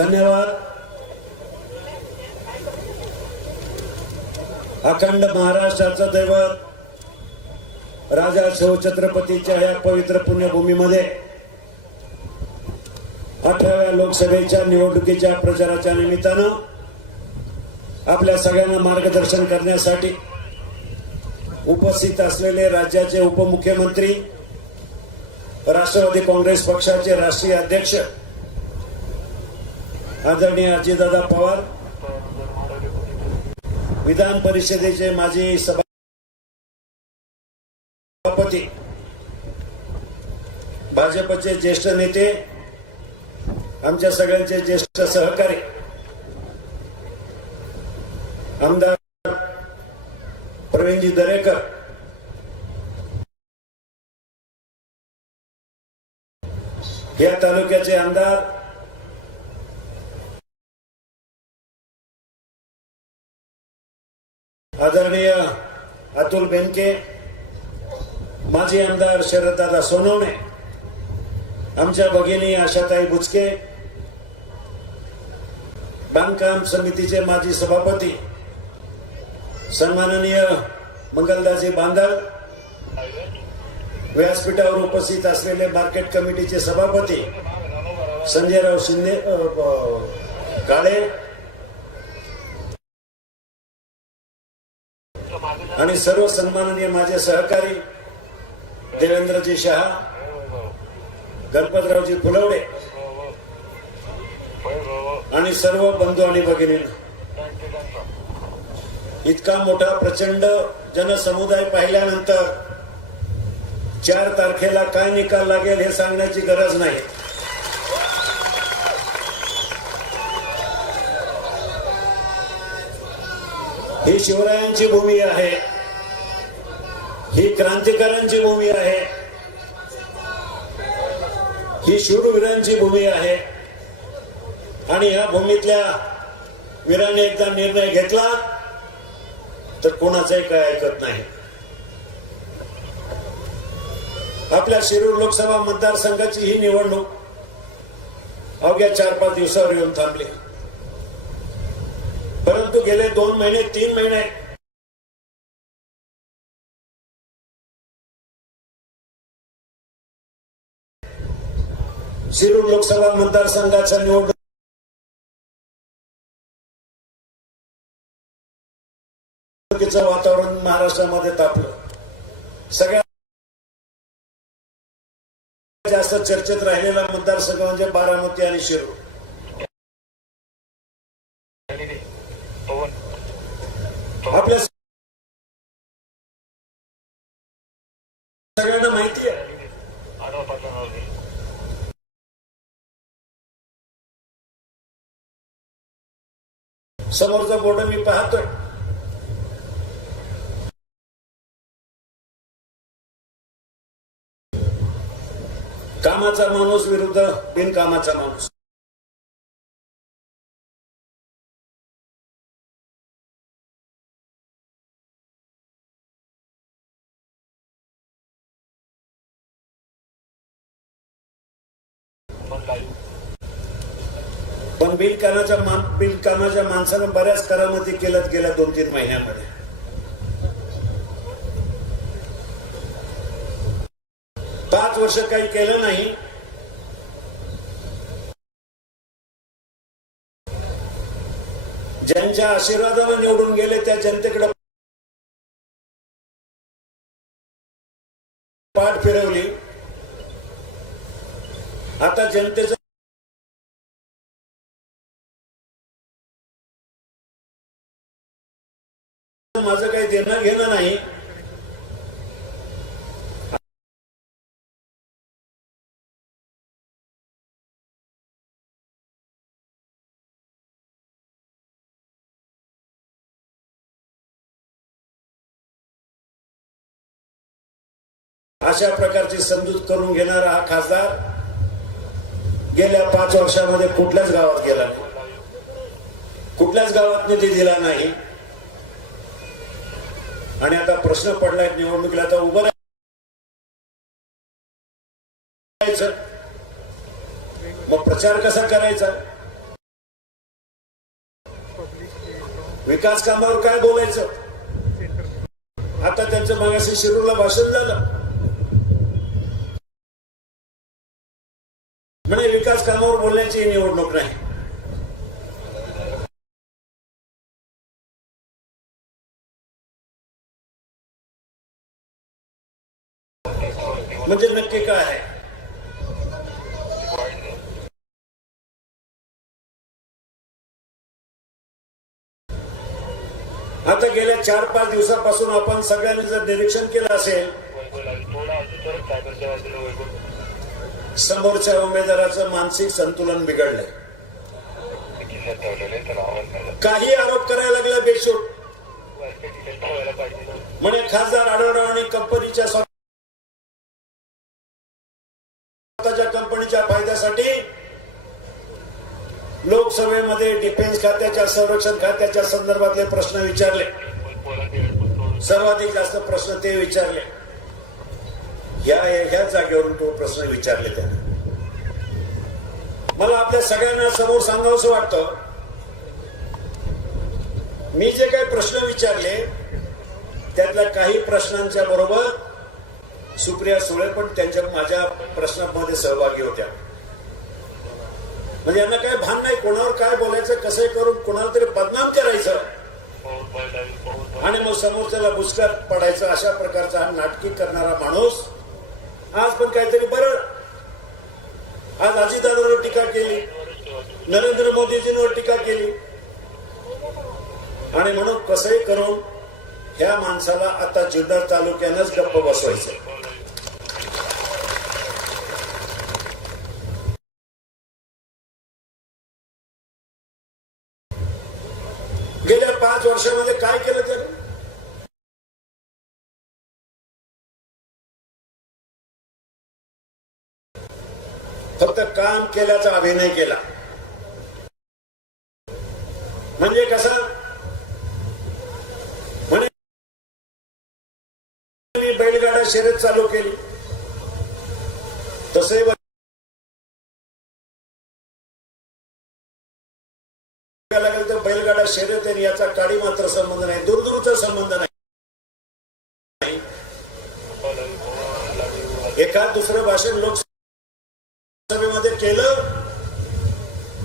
धन्यवाद. अखंड महाराष्ट्राचं दैवत राजा शिवछत्रपतीच्या या पवित्र पुण्यभूमीमध्ये अठराव्या लोकसभेच्या निवडणुकीच्या प्रचाराच्या निमित्तानं आपल्या सगळ्यांना मार्गदर्शन करण्यासाठी उपस्थित असलेले राज्याचे उपमुख्यमंत्री राष्ट्रवादी काँग्रेस पक्षाचे राष्ट्रीय अध्यक्ष आदरणीय अजितदादा पवार विधान परिषदेचे माजी सभापती भाजपचे ज्येष्ठ नेते आमच्या सगळ्यांचे ज्येष्ठ सहकारी आमदार प्रवीणजी दरेकर या तालुक्याचे आमदार आदरणीय अतुल बेनके माजी आमदार शरददादा सोनवणे आमच्या भगिनी आशाताई बुचके बांधकाम समितीचे माजी सभापती सन्माननीय मंगलदाजी बांदल व्यासपीठावर उपस्थित असलेले मार्केट कमिटीचे सभापती संजयराव शिंदे काळे आणि सर्व सन्माननीय माझे सहकारी देवेंद्रजी शहा गणपतरावजी फुलवडे आणि सर्व बंधू आणि भगिनी इतका मोठा प्रचंड जनसमुदाय पाहिल्यानंतर चार तारखेला काय निकाल लागेल हे सांगण्याची गरज नाही. ही शिवरायांची भूमी आहे. ही क्रांतिकारांची भूमी आहे. ही शूरवीरांची भूमी आहे. आणि या भूमीतल्या वीराने एकदा निर्णय घेतला तर कोणाचंही काय ऐकत नाही. आपल्या शिरूर लोकसभा मतदारसंघाची ही निवडणूक अवघ्या चार पाच दिवसावर येऊन थांबली. परंतु गेले दोन महिने तीन महिने शिरूर लोकसभा मतदारसंघाच्या निवडणूक वातावरण महाराष्ट्रामध्ये तापलं. सगळ्यात जास्त चर्चेत राहिलेला मतदारसंघ म्हणजे बारामती आणि शिरूर आपल्या सगळ्यांना माहिती आहे समोरचा बोर्ड मी पाहतोय. कामाचा माणूस विरुद्ध बिनकामाचा माणूस. पण बिलकामाच्या मान बिलकामाच्या माणसानं बऱ्याच करामती केल्यात गेल्या दोन तीन महिन्यामध्ये. पाच वर्ष काही केलं नाही. ज्यांच्या आशीर्वादानं निवडून गेले त्या जनतेकडे पाठ फिरवली. आता जनतेचं अशा प्रकारची समजूत करून घेणारा हा खासदार गेल्या पाच वर्षामध्ये कुठल्याच गावात गेला नाही. कुठल्याच गावात निधी दिला नाही. आणि आता प्रश्न पडलाय निवडणुकीला आता उभं राहायचं. मग प्रचार कसा करायचा? विकास कामावर काय बोलायचं? आता त्यांचं मागाशी शिरूरला भाषण झालं. म्हणजे विकास कामावर बोलण्याची निवडणूक नाही. म्हणजे नक्की काय आहे? आता गेल्या चार पाच दिवसापासून आपण सगळ्यांनी जर निरीक्षण केलं असेल समोरच्या उमेदवाराचं मानसिक संतुलन बिघडलंय. काही आरोप करायला लागला बेशोट म्हणे खासदार आढळराव आणि कंपनीच्या स्वतःच्या कंपनीच्या फायद्यासाठी लोकसभेमध्ये डिफेन्स खात्याच्या संरक्षण खात्याच्या संदर्भातले प्रश्न विचारले. सर्वाधिक जास्त प्रश्न ते विचारले. ह्या ह्या जागेवरून तो प्रश्न विचारले त्याने. मला आपल्या सगळ्यांना समोर सांगावंसं वाटतं मी जे काही प्रश्न विचारले त्यातल्या काही प्रश्नांच्या बरोबर सुप्रिया सुळे पण त्यांच्या माझ्या प्रश्नामध्ये सहभागी होत्या. म्हणजे यांना काय भान नाही कोणावर काय बोलायचं कसं करून कोणाला तरी बदनाम करायचं? आणि मग समोरच्याला बुचकार पडायचं अशा प्रकारचा हा नाटकी करणारा माणूस आज पण काहीतरी बरं. आज अजितदादांवर टीका केली. नरेंद्र मोदीजींवर टीका केली. आणि म्हणून कसंही करून ह्या माणसाला आता जुन्नर तालुक्यानंच गप्प बसवायचं गेल्या पाच वर्षामध्ये काय केलं त्यांनी फक्त काम केल्याचा अभिनय केला. म्हणजे कसा? म्हणे बैलगाडा शर्यत चालू केली. तसे लागेल तर बैलगाडा शर्यत आणि याचा काडी मात्र संबंध नाही दूरदूरचा संबंध नाही. एखाद दुसरं भाषण लोक केलं?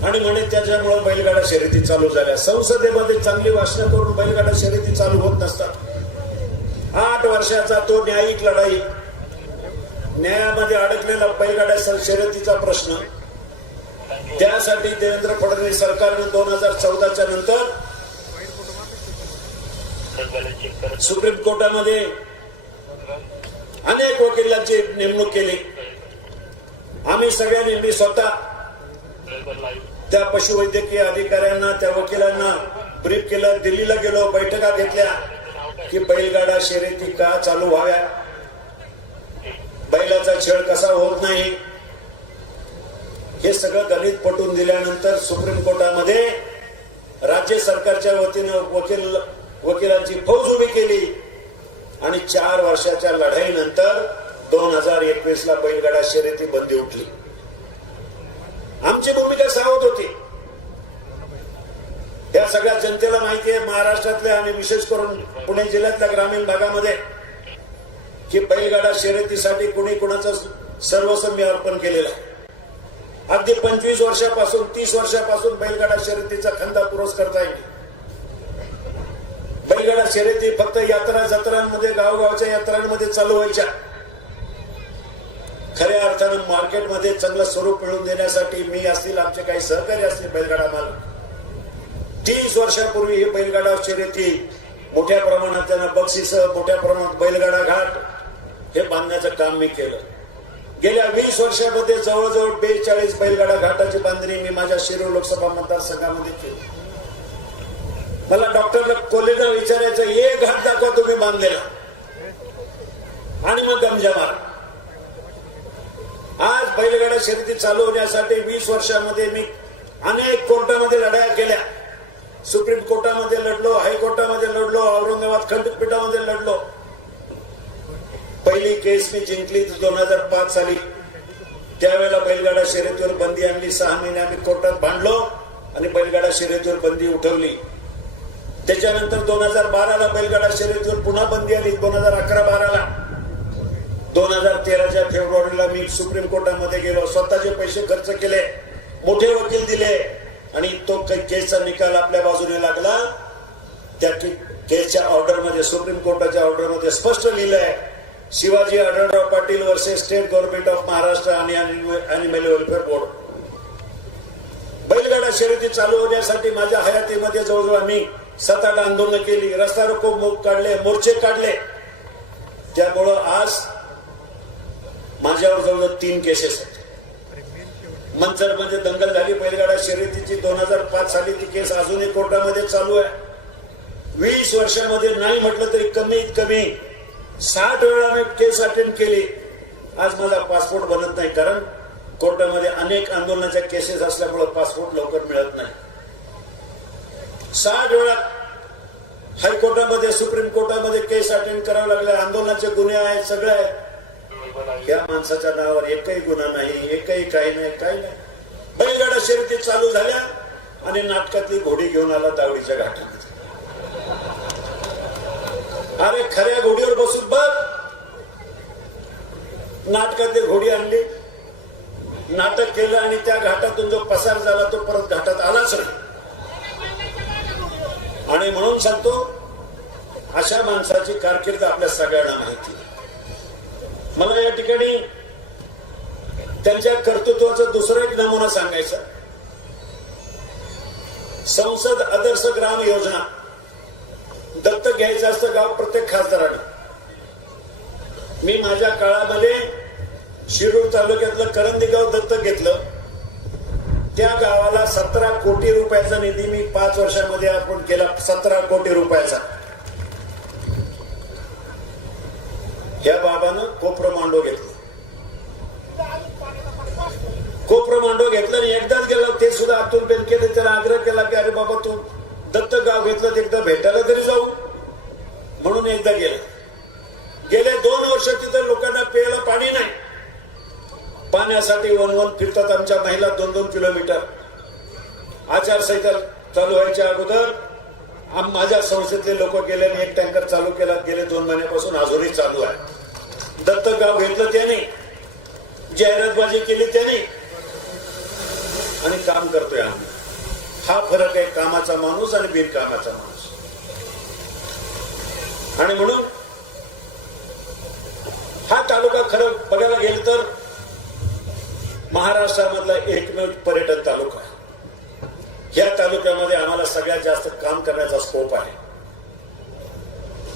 आणि म्हणे त्याच्यामुळे बैलगाडा शर्यती चालू झाल्या. संसदेमध्ये चांगली भाषणं करून बैलगाडा शर्यती चालू होत नसतात. आठ वर्षाचा तो न्यायिक लढाई. न्यायामध्ये अडकलेला बैलगाडा शर्यतीचा प्रश्न. त्यासाठी देवेंद्र फडणवीस सरकारने दोन हजार चौदाच्या नंतर सुप्रीम कोर्टामध्ये अनेक वकिलांची नेमणूक केली. आम्ही सगळ्यांनी मी स्वतः त्या पशुवैद्यकीय अधिकाऱ्यांना त्या वकिलांना ब्रीफ केलं. दिल्लीला गेलो बैठका घेतल्या की बैलगाडा शर्यती का चालू व्हाव्या? बैलाचा छळ कसा होत नाही? हे सगळं गणित पटून दिल्यानंतर सुप्रीम कोर्टामध्ये राज्य सरकारच्या वतीनं वकील वकिलांची फौज उभी केली. आणि चार वर्षाच्या लढाईनंतर दोन हजार एकवीस ला बैलगाडा शर्यती बंदी उठली. आमची भूमिका सावध होती. या सगळ्या जनतेला माहिती आहे महाराष्ट्रातल्या आणि विशेष करून पुणे जिल्ह्यातल्या ग्रामीण भागामध्ये की बैलगाडा शर्यतीसाठी कुणी कुणाचं सर्वस्व अर्पण केलेलं आहे. अगदी पंचवीस वर्षापासून तीस वर्षापासून बैलगाडा शर्यतीचा खंदा पुरस करता येईल बैलगाडा शर्यती फक्त यात्रा जत्रांमध्ये गावगावच्या यात्रांमध्ये चालू व्हायच्या. खऱ्या अर्थानं मार्केटमध्ये चांगलं स्वरूप मिळवून देण्यासाठी मी असतील आमचे काही सहकारी असतील बैलगाडा मालक. तीस वर्षापूर्वी ही बैलगाडा शर्यती मोठ्या प्रमाणात त्यांना बक्षीस मोठ्या प्रमाणात बैलगाडा घाट हे बांधण्याचं काम मी केलं. गेल्या वीस वर्षामध्ये जवळजवळ बेचाळीस बैलगाडा घाटाची बांधणी मी माझ्या शिरूर लोकसभा मतदारसंघामध्ये केली. मला डॉक्टर कोलेला विचारायचं एक घाट दाखवा तुम्ही बांधलेला. आणि मग गमजा मारा आज बैलगाडा शर्यती चालू होण्यासाठी वीस वर्षामध्ये मी अनेक कोर्टामध्ये लढाया केल्या. सुप्रीम कोर्टामध्ये लढलो हायकोर्टामध्ये लढलो औरंगाबाद खंडपीठामध्ये लढलो. पहिली केस मी जिंकली दोन हजार पाच साली. त्यावेळेला बैलगाडा शर्यतीवर बंदी आणली सहा महिने आम्ही कोर्टात भांडलो आणि बैलगाडा शर्यतीवर बंदी उठवली. त्याच्यानंतर दोन हजार बाराला बैलगाडा शर्यतीवर पुन्हा बंदी आली दोन हजार अकरा बाराला. दोन हजार तेराच्या फेब्रुवारीला मी सुप्रीम कोर्टामध्ये गेलो. स्वतःचे पैसे खर्च केले मोठे वकील दिले आणि तो केसचा निकाल आपल्या बाजूने लागला. त्या केसच्या ऑर्डरमध्ये सुप्रीम कोर्टाच्या ऑर्डरमध्ये स्पष्ट लिहिलंय Shivaji Adhalrao Patil versus state government of Maharashtra आणि अॅनिमल वेलफेअर बोर्ड बैलगाडा शर्यती चालू होण्यासाठी माझ्या हयातीमध्ये जवळजवळ आम्ही सात आठ आंदोलनं केली. रस्ता रोको मोग काढले मोर्चे काढले. त्यामुळं आज माझ्यावर जवळजवळ तीन केसेस आहेत. मंचरमध्ये दंगल झाली बैलगाडा शर्यतीची दोन हजार पाच साली ती केस अजूनही कोर्टामध्ये चालू आहे. वीस वर्षामध्ये नाही म्हटलं तरी कमीत कमी साठ वेळा मी केस अटेंड केली. आज माझा पासपोर्ट बनत नाही कारण कोर्टामध्ये अनेक आंदोलनाच्या केसेस असल्यामुळे पासपोर्ट लवकर मिळत नाही. साठ वेळा हायकोर्टामध्ये सुप्रीम कोर्टामध्ये केस अटेंड करावं लागले. आंदोलनाचे गुन्हे आहेत सगळे आहेत. या माणसाच्या नावावर एकही गुन्हा नाही एकही काही नाही काही नाही. बैलगाडा शर्यती चालू झाल्या आणि नाटकातली घोडी घेऊन आला दावडीच्या घाटात अरे खऱ्या घोडीवर बसून बघ. नाटकातली घोडी आणली. नाटक केलं आणि त्या घाटातून जो पसार झाला तो परत घाटात आलाच नाही आणि म्हणून सांगतो अशा माणसाची कारकीर्द आपल्या सगळ्यांना माहिती आहे. मला या ठिकाणी त्यांच्या कर्तृत्वाचा दुसरा एक नमुना सांगायचा. संसद आदर्श ग्राम योजना. दत्तक घ्यायचं असतं गाव प्रत्येक खासदाराने मी माझ्या काळामध्ये शिरूर तालुक्यातलं करंदी गाव दत्तक घेतलं. त्या गावाला सतरा कोटी रुपयाचा निधी मी पाच वर्षामध्ये आपण केला सतरा कोटी रुपयाचा या बाबानं कोप्रमांडो घेतलं. कोप्रमांडो घेतलं आणि एकदाच गेला ते सुद्धा अतुल बेनकेने त्याला आग्रह केला की अरे बाबा तू दत्त गाव घेतलं तर एकदा भेटायला तरी जाऊ. म्हणून एकदा गेला. गेल्या दोन वर्ष तिथं लोकांना प्यायला पाणी नाही. पाण्यासाठी वन वन फिरतात आमच्या महिला दोन दोन किलोमीटर. आचारसंहिता चालू व्हायच्या अगोदर माझ्या संस्थेतले लोक गेल्याने एक टँकर चालू केला. गेले दोन महिन्यापासून अजूनही चालू आहे. दत्तक गाव घेतलं त्याने. जाहिरातबाजी केली त्याने. आणि काम करतोय आम्ही. हा फरक आहे कामाचा माणूस आणि बिनकामाचा माणूस. आणि म्हणून हा तालुका खरं बघायला गेलं तर महाराष्ट्रामधला एकमेव पर्यटन तालुका आहे. या तालुक्यामध्ये आम्हाला सगळ्यात जास्त काम करण्याचा स्कोप आहे.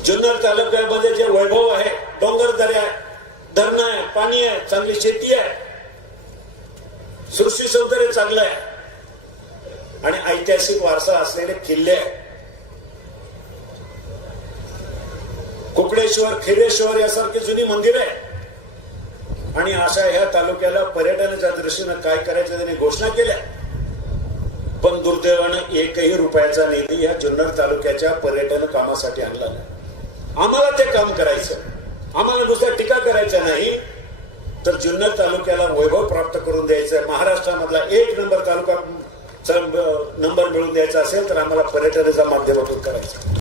जुन्नर तालुक्यामध्ये जे वैभव आहे डोंगर दऱ्या आहे धरणं आहे पाणी आहे चांगली शेती आहे सृष्टी सौंदर्य चांगलं आहे आणि ऐतिहासिक वारसा असलेले किल्ले आहे कुकडेश्वर खिरेश्वर यासारखी जुनी मंदिर आहे आणि अशा ह्या तालुक्याला पर्यटनाच्या दृष्टीनं काय करायचं त्यांनी घोषणा केल्या. पण दुर्दैवानं एकही रुपयाचा निधी या जुन्नर तालुक्याच्या पर्यटन कामासाठी आणला नाही. आम्हाला ते काम करायचं. आम्हाला नुसत्या टीका करायच्या नाही. तर जुन्नर तालुक्याला वैभव प्राप्त करून द्यायचं महाराष्ट्रामधला एक नंबर तालुका नंबर मिळवून द्यायचा असेल तर आम्हाला पर्यटनाच्या माध्यमातून करायचं.